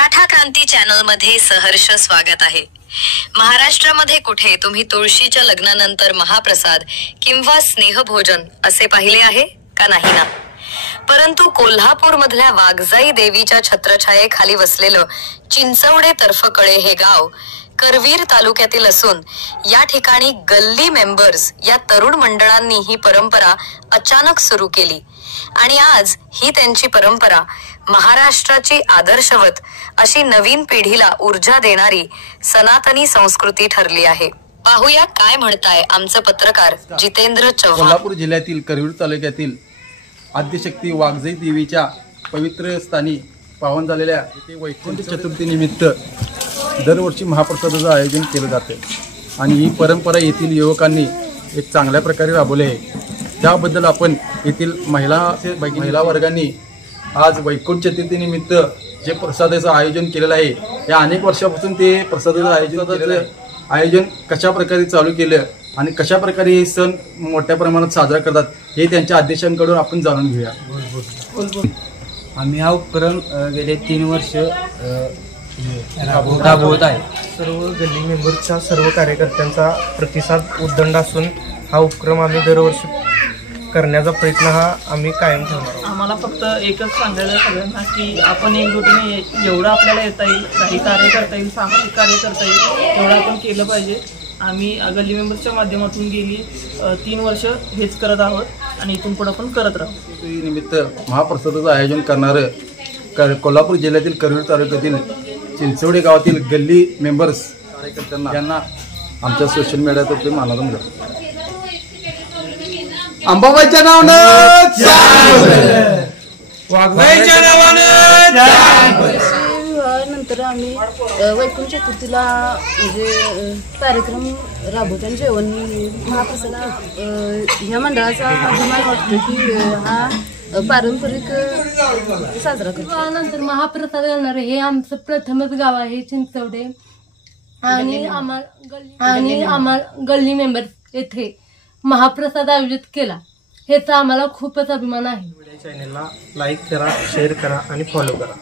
मराठा क्रांती channel मध्ये सहर्ष स्वागत आहे। महाराष्ट्रामध्ये कुठे तुम्ही तुळशीच्या लग्नानंतर महाप्रसाद किंवा स्नेहभोजन असे पाहिले आहे का नाही ना? परंतु कोल्हापूर मधल्या वाघजाई देवीच्या छत्रछायेखाली वसलेलं चिंचवडे तर्फकळे हे गाव करवीर तालुक्यातील असून या ठिकाणी गल्ली मेंबर्स या तरुण मंडळांनी ही परंपरा अचानक सुरू केली आणि आज ही त्यांची परंपरा महाराष्ट्राची आदर्शवत अशी नवीन पिढीला ऊर्जा देणारी सनातनी संस्कृती ठरली आहे। पाहूया काय म्हणताय आमचे पत्रकार जितेंद्र चव्हाण। कोल्हापूर जिल्ह्यातील करवीर तालुक्यातील आद्यशक्ती वाघजाई देवीच्या पवित्र स्थानी पावन झालेल्या वैकुंठ चतुर्थी निमित्त दरवर्षी महाप्रसादाचं आयोजन केलं जाते आणि ही परंपरा येथील युवकांनी एक चांगल्या प्रकारे राबवली आहे। त्याबद्दल आपण येथील महिला वर्गांनी आज वैकुंठ चतुर्थी निमित्त जे प्रसादाचं आयोजन केलेलं आहे, या अनेक वर्षापासून ते प्रसादाचं आयोजन कशा प्रकारे चालू केलं आणि कशा प्रकारे हे सण मोठ्या प्रमाणात साजरा करतात हे त्यांच्या अध्यक्षांकडून आपण जाणून घेऊया। आम्ही हा उपक्रम गेले 3 वर्ष राबवत आहे। सर्व गल्ली मेंबरच्या सर्व कार्यकर्त्यांचा प्रतिसाद उदंड असून हा उपक्रम आम्ही दरवर्षी करण्याचा प्रयत्न आम्ही कायम ठेवणार। आम्हाला फक्त एकच सांगायला सगळ्यांना की आपण एकजुटीने जेवढं आपल्याला येता येईल, काही कार्य करता येईल, सामाजिक कार्य करता येईल तेवढं आपण केलं पाहिजे। आम्ही गल्ली मेंबर्सच्या माध्यमातून गेली 3 वर्ष हेच करत आहोत आणि इथून पुढे पण करत राहू। निमित्त महाप्रसादाचं आयोजन करणारं कोल्हापूर जिल्ह्यातील करवीर तालुक्यातील चिंचवडे गावातील गल्ली मेंबर्स कार्यकर्त्यांना यांना आमच्या सोशल मीडियातर्फे मानादन मिळाला। अंबाबाईच्या नावानं वाघजाईच्या नावानं नंतर आम्ही वैकुंठ चतुर्थीला म्हणजे कार्यक्रम राबवतो आणि जेवण महाप्रसाद ह्या मंडळाचा अभिमान वाटतो की हा पारंपरिक साजरा करतो। नंतर महाप्रसाद घालणार हे आमचं प्रथमच गाव आहे चिंचवडे आणि आम्हाला गल्ली मेंबर येथे महाप्रसाद आयोजित केला ह्याचा आम्हाला खूपच अभिमान आहे। चॅनलला लाईक करा, शेअर करा आणि फॉलो करा।